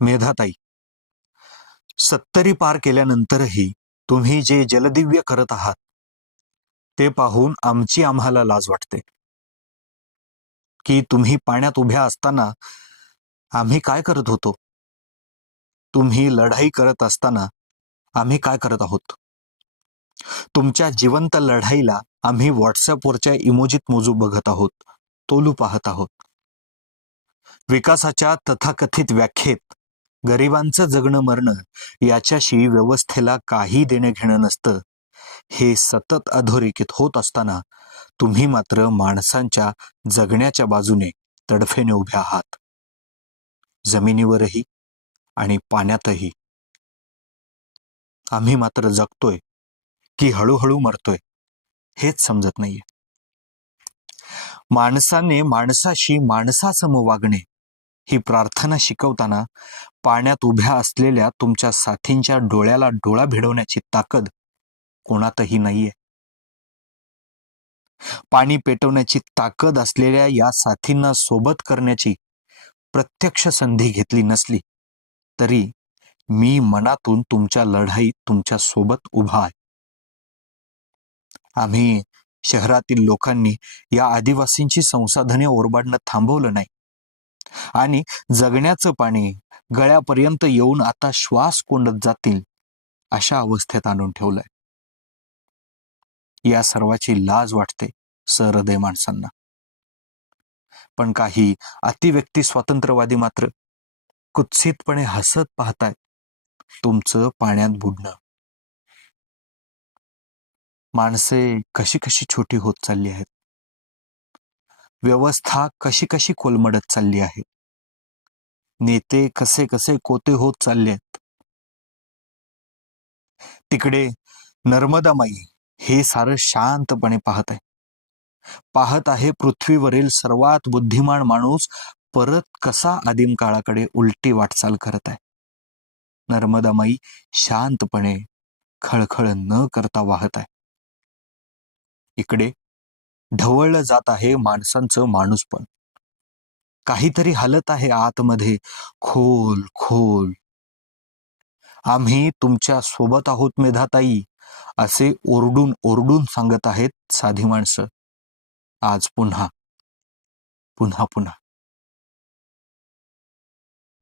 मेधाताई. सत्तरी पार केल्यानंतरही तुम्ही जे जलदिव्य करत आहात ते पाहून आमची आम्हाला लाज वाटते. की तुम्ही पाण्यात उभ्या असताना आम्ही काय करत होतो? तुम्ही लढाई करत असताना आम्ही काय करत आहोत? तुमच्या जिवंत लढाईला आम्ही व्हॉट्सअपवरच्या इमोजीत मोजू बघत आहोत तोलू पाहत आहोत. विकासाच्या तथाकथित व्याख्येत गरिबांचं जगणं मरणं याच्याशी व्यवस्थेला काही देणं घेणं नसतं. हे सतत अधोरेखित होत असताना तुम्ही मात्र माणसांच्या जगण्याच्या बाजूने तडफेने उभ्या आहात. जमिनीवरही आणि पाण्यातही. आम्ही मात्र जगतोय की हळूहळू मरतोय हेच समजत नाहीये. माणसाने माणसाशी माणसासम वागणे ही प्रार्थना शिकवताना पाण्यात उभ्या असलेल्या तुमच्या साथींच्या डोळ्याला डोळा भिडवण्याची ताकद कोणातही नाहीये. पाणी पेटवण्याची ताकद असलेल्या या साथींना सोबत करण्याची प्रत्यक्ष संधी घेतली नसली तरी मी मनातून तुमच्या लढाईत तुमच्यासोबत उभा आहे. आम्ही शहरातील लोकांनी या आदिवासींची संसाधने ओरबाडणं थांबवलं नाही. आणि जगण्याचं पाणी गळ्यापर्यंत येऊन आता श्वास कोंडत जातील अशा अवस्थेत आणून ठेवलंय. या सर्वाची लाज वाटते सहृदय माणसांना. पण काही अतिव्यक्ती स्वातंत्र्यवादी मात्र कुत्सितपणे हसत पाहताय तुमचं पाण्यात बुडणं. माणसे कशी कशी छोटी होत चालली आहेत. व्यवस्था कशी कशी कोलमडत चालली आहे. नेते कसे कसे कोते होत चालले आहेत तिकडे नर्मदामाई हे सारं शांतपणे पाहत आहे. पाहत आहे पृथ्वीवरील सर्वात बुद्धिमान माणूस परत कसा आदिम काळाकडे उलटी वाटचाल करत आहे. नर्मदामाई शांतपणे खळखळ न करता वाहत आहे. इकडे ढवळलं जात आहे माणसांचं माणूसपण. काहीतरी हलत आहे आतमध्ये. खोल खोल. आम्ही तुमच्यासोबत आहोत मेधाताई असे ओरडून ओरडून सांगत आहेत साधी माणसं. आज पुन्हा. पुन्हा पुन्हा.